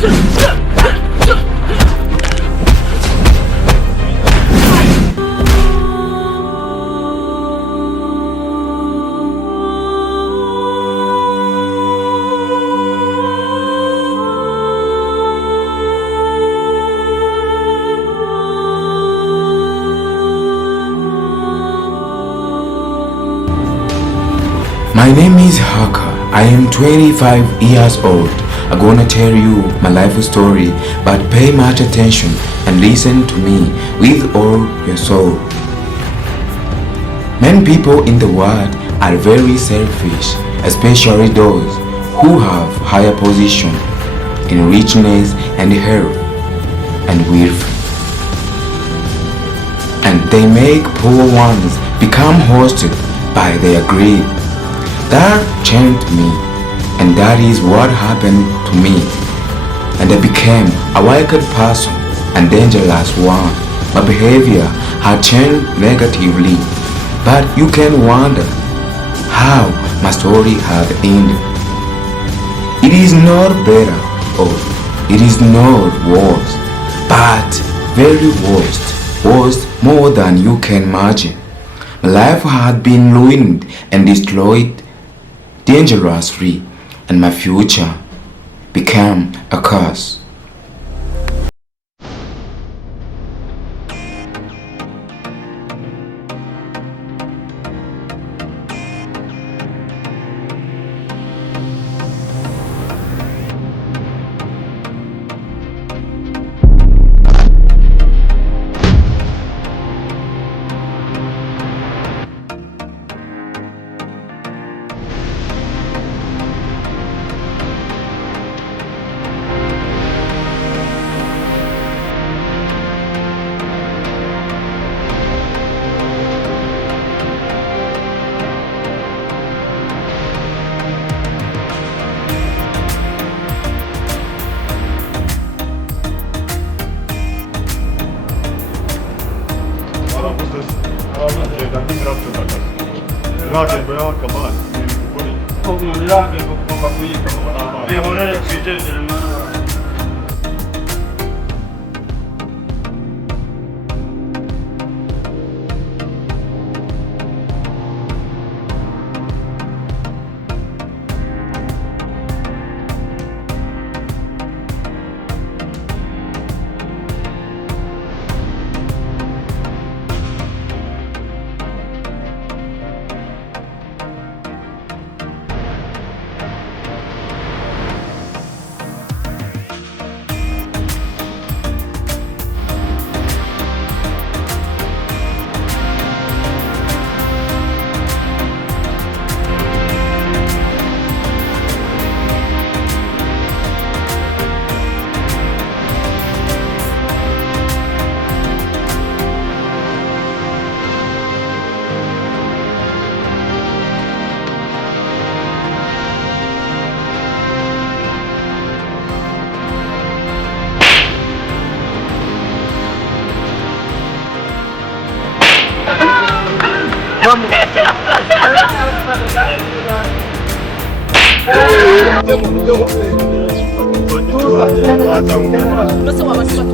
My name is Haka. I am 25 years old. I'm gonna tell you my life story, but pay much attention and listen to me with all your soul. Many people in the world are very selfish, especially those who have higher position in richness and health and wealth. And they make poor ones become hosted by their greed. That changed me, and that is what happened to me. And I became a wicked person and dangerous one. My behavior had changed negatively, but you can wonder how my story had ended. It is not better or it is not worse, but very worst more than you can imagine. My life had been ruined and destroyed dangerously, and my future became a curse.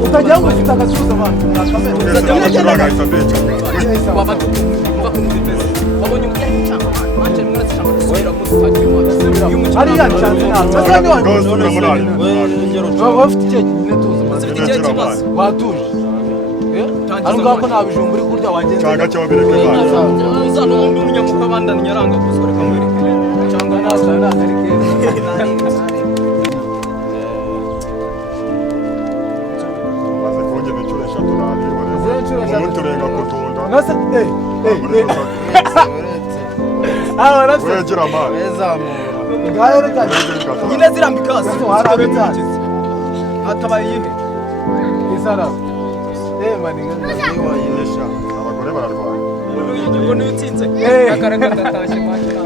Utajya ngo ufite agasubizo abantu ariko nta bijumba uri kurya wagenze cyangwa cyo bireke bana uzana umuntu w'umunyamuka bandanye yaranga kuzore kamwereke cyangwa nasana arike baze konje bechuresha turali umuntu renga kutunda nase aho nase wegira mara ngayo reka nyine zirambikaza hatabaye yihe isara maninga ni wayinesha abagore bararwaye ngo nutsinze akaraka ndatashye makina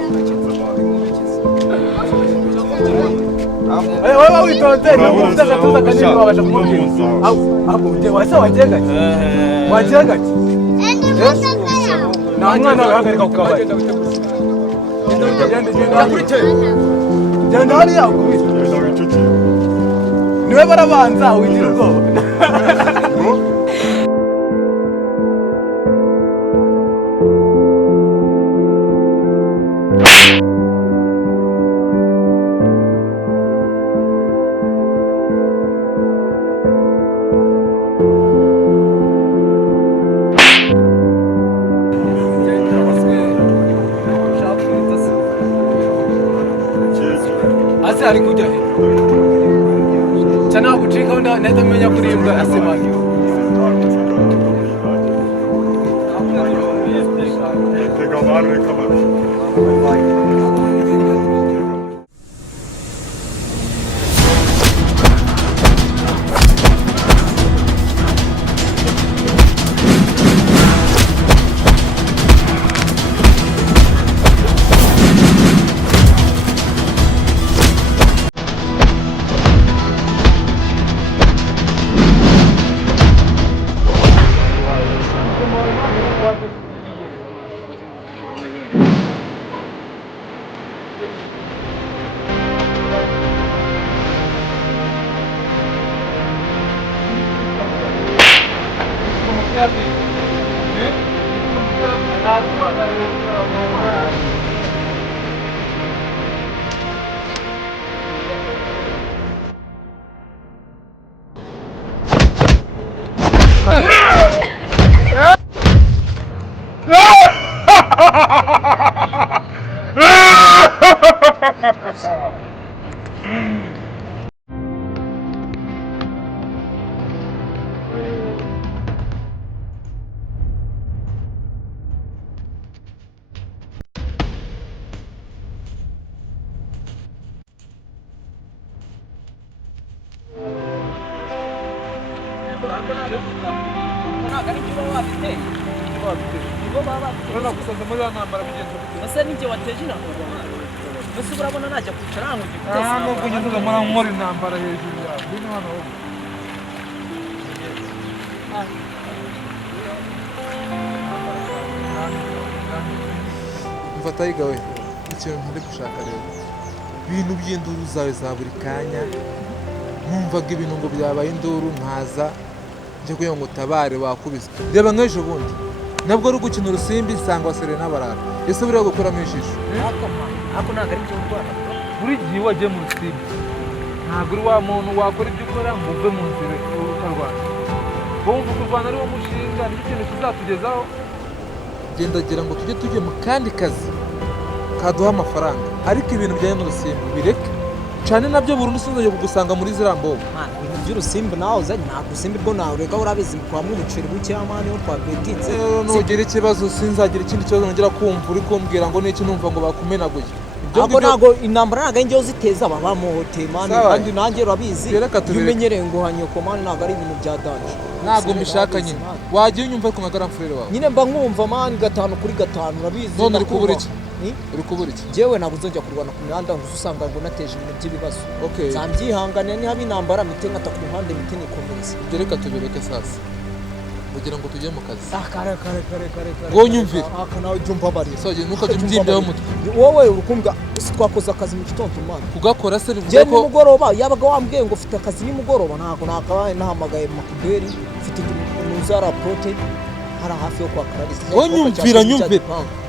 wewe witonze ufite agatuza kanini wabasha kumubwira abo wase wagengaki nta mwana wahagarika ku kabari genda hariya ukubita niwe we barabanza wigira ubwoba. Ari kujya he cyana gucika onda neza menya kurimbwa asemani Asa ninjye wateje intambara. Ese urabona najya kwicara ngo ngikutese. Ntabwo kugenda muri nkora intambara hejuru yawe. Bino hano. Mfata yigawe. Ikintu ntari gushaka rero. Ibintu by'induru zawe za buri kanya. Nkumvaga ibintu ngo byabaye induru nkaza. Nje kugira ngo utabare wakubise. Reba nk'ejo bundi. Nabwo ari gukina urusimbi sanga wasere n'abarara. Ese buriya gukora mu ijisho. Ako ntabwo ari byo Rwanda. Buri gihe wagiye mu rusimbi. Ntabwo uri wa muntu wakora ibyo ukora ngo uve mu nzira ukarwana. Bumva kurwana ari wo mushinga nicyo kintu kizatugezaho. Gendagera ngo tujye mu kandi kazi kaduha amafaranga. Ariko ibintu bijyanye n'urusimbi bireke. Cyane nabyo burundu sinzongeye kugusanga muri ziriya mbogo. Ibintu by'urusimbi nawe uzanye nta rusimbi rwo nawe urega urabizi kwa umuceri bukeya mani wo kwa betinze. Nugira ikibazo sinzagira ikindi kibazo nongera kumva uri kumbwira ngo n'iki numva ngo bakumenaguye. Ntabwo intambara ntabwo njye uziteza baba mu hotel mani kandi nanjye urabizi. Bimenyereye ngo hanyoko mani ntabwo ari ibintu bya danje. Ntabwo mbishaka nyine. Wagiye unyumva ku magara mfurere wawe. Nyine mba nkumva mani 5 kuri 5 urabizi. None uri kubura iki? Uri kubura iki? Jewe ntabwo nzongera kurwana ku mihanda ngo usanga ngo nateje ibintu by'ibibazo. Okay. Zambyihangane ni habi intambara mite ngata ku muhanda mite nikomeza. Ibyo reka tubireke sasa. Kugira ngo tujye mu kazi. Kare. Ngo nyumvire. Nawe jumpa bari. Soje nuko byimbyimbeho mutwe. Wowe urukumbwa twakoze akazi mu gitondo mwana. Kugakora se bivuze ko nimugoroba yabaga wambwiye ngo ufite akazi nimugoroba ntabwo nakabaye nahamagaye makuberi ufite inuzara protein hari hafi yo kwa Kararisi. Ngo nyumvire.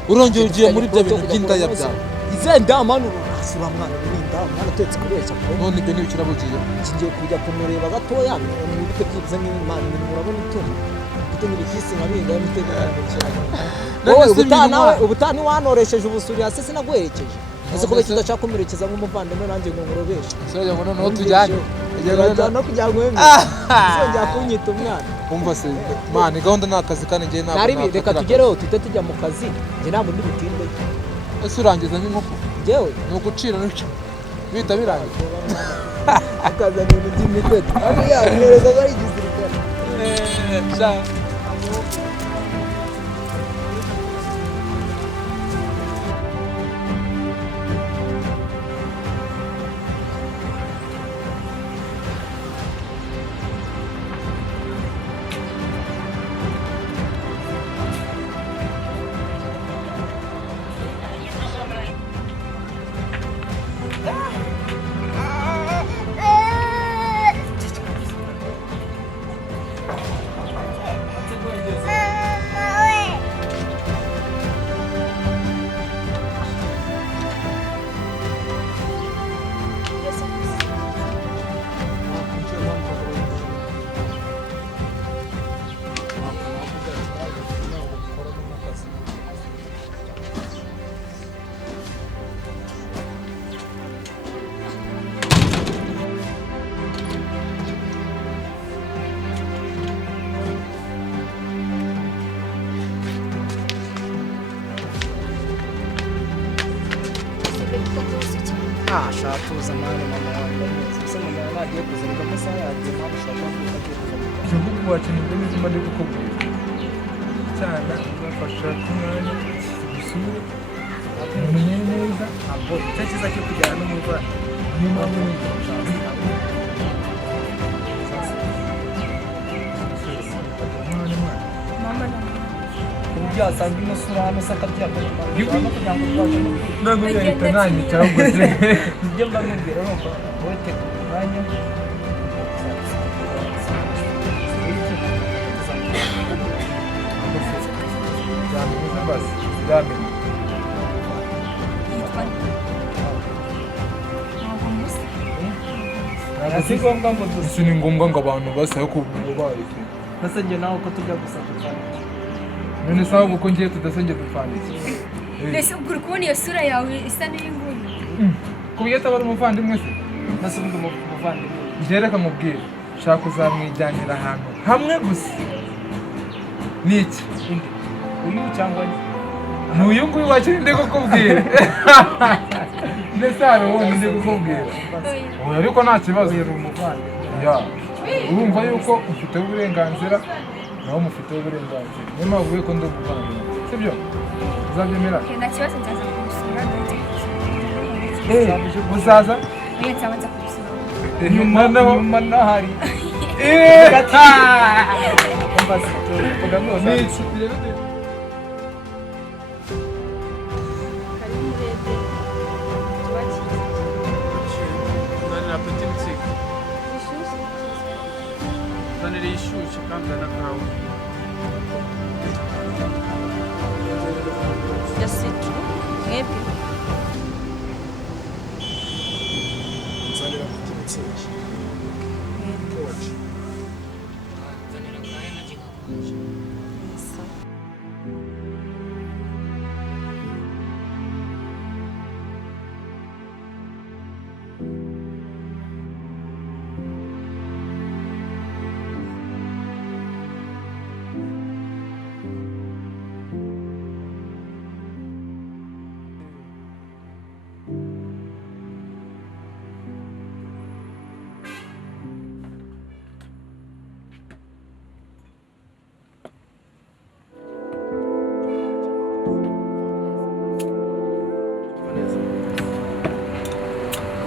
Urongeye ugiye muri byo bintu by'indaya byawe. Izenda manu asura mwana n'inda mwana tetse kubeshya ko. None ibyo ni ukirabugiye. Kigiye kujya kumureba gatoya mu bite byibuze n'Imana murabona itungo. Muri kisi nabinga y'umutegeko. Ubutani wanoresheje ubusuri hasi sinaguherekeje. Ese ko beki ndashaka kumerekeza nk'umuvandimwe nanjye ngo ngurobeshe. Sirajya ngo noneho tujyane. No kujya ngwemwe. Sijya kunyita umwana. Umva se man gahunda nakazi kandi ngiye ntabwo. Nari reka tugereho tujya mu kazi. Nge ntabwo ndi butinde. Ese urangiza nk'inkoko. Jewe ni ugucira n'icyo. Bita birangiye. Akaza ni by'imiteto. Ari ya ngereza bari gisirikare. Sha agiye kuzereka amasaha yagiye mpamvu ushobora kuba agiye kuzereka igihugu wakeneye n'izima ndi kukubwira cyane uzafasha kumwanya usure umenye neza ntabwo icyo cyiza cyo kujyana n'umuvura niyo mpamvu mama na ku buryo wasanga umusura hano se akabyagana no kugira ngo twaje ntabwo yahita nanyica ahubwo se ibyo mba nkubwira urumva wowe teka umwanya zamenya basi zamenya yitwa ntabwo musa si ngombwa ngo si ni ngombwa ngo abantu basabe ko babaye ndetse njye nawe uko tujya gusa dupfana none sawa uko ngiye tudasenge dupfana iki mbese ubwo uri kubona iyo sura yawe isa n'iy'inguyu kuburyo ataba ari umuvandimwe se ndetse ubundi umuvandimwe njye reka mubwire ushaka kuzamwijyanira ahantu hamwe gusa ni iki uyu cyangwa ni uyu nguyu wakiri ndi kukubwira ndetse hari uwundi ndi kukubwira oya ariko nta kibazo uri umuvandimwe ya urumva yuko ufiteho uburenganzira nawe mufiteho uburenganzira niyo mpamvu uvuye ko ndi umuvandimwe sibyo uzabyemera nta kibazo nzaza kumusura ndetse uzaza oya nzabanza kumusura nyuma nahari umva se tuvuga ngo ni iki rero Zanira apeti mitsiko. Zanira ishusho kandi zanakawe. Yasitu mwebwe Zanira apeti mitsiko. Pote.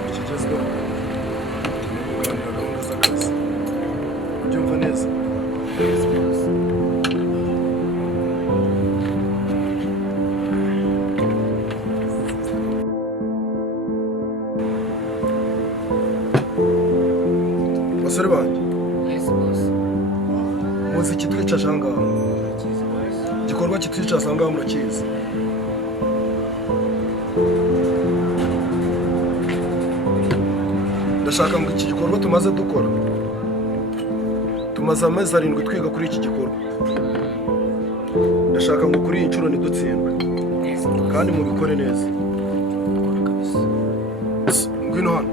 Ikigezweho kuganira gahunda z'akazi ubyumva neza basore banjye muzi ikitwicaje aha ngaha igikorwa kitwicaje aha ngaha murakizi ndashaka ngo iki gikorwa tumaze dukora tumaze amezi 7 twiga kuri iki gikorwa ndashaka ngo kuri iyi nshuro ntidutsindwe kandi mubikore neza ngwino hano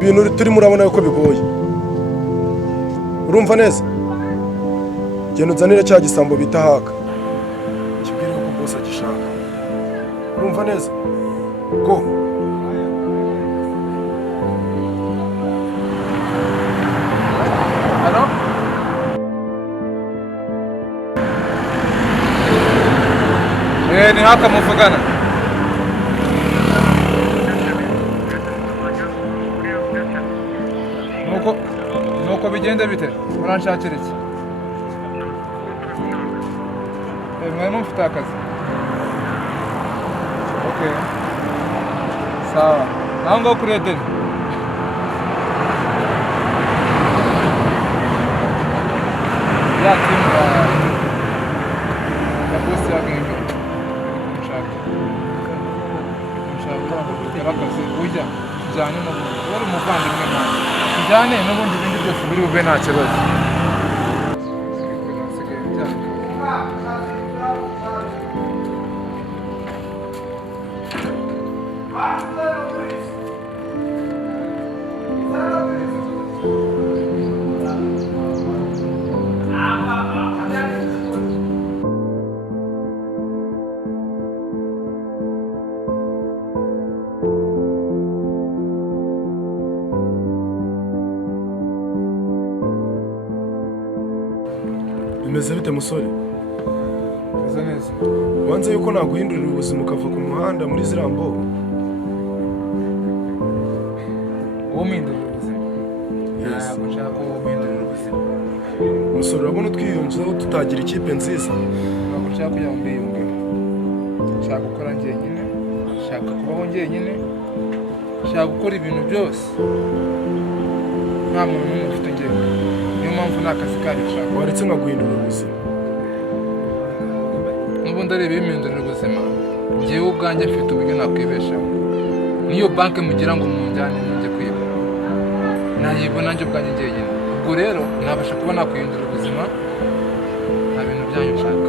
ibintu turimo urabona yuko bigoye urumva neza genda uzanire cya gisambo bita haka kibwire yuko bose agishaka urumva neza go hano ni haka muvugana nuko bigende bite muranshakira iki mwari mufite akazi okay sawa naho ngaho kuri edeni ya timu ya bosi ya genge nshaka gukora akazi ujya tujyane no wari umuvandimwe nawe tujyane n'ubundi ibindi byose biri bube nta kibazo Bimeze bite musore? Meze neza. Wanze yuko naguhindurira ubuzima ukava ku muhanda muri ziriya mbogo? Uwo mpindurira ubuzima? Ntabwo nshaka uwo mpindurira ubuzima. Musore urabona twiyunzeho tutagira ikipe nziza? Ntabwo nshaka kujya mu mbiyungeho. Nshaka gukora njyenyine, nshaka kubaho njyenyine, nshaka gukora ibintu byose nta muntu n'umwe ufite njyewe. Niyo mpamvu nta kazi kari nshaka. Waretse nkaguhindurira ubuzima? N'ubundi areba impindurira ubuzima, njyewe ubwanjye mfite uburyo nakwibeshaho. Niyo banki mugira ngo munjyane njye kwiba, nayibona njye ubwanjye njyenyine. Ubwo rero nabasha kuba nakwihindurira ubuzima, nta bintu byanyu nshaka.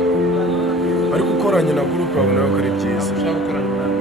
Ariko ukoranye na groupe wabona ko ari byiza. Ushaka gukorana nawe?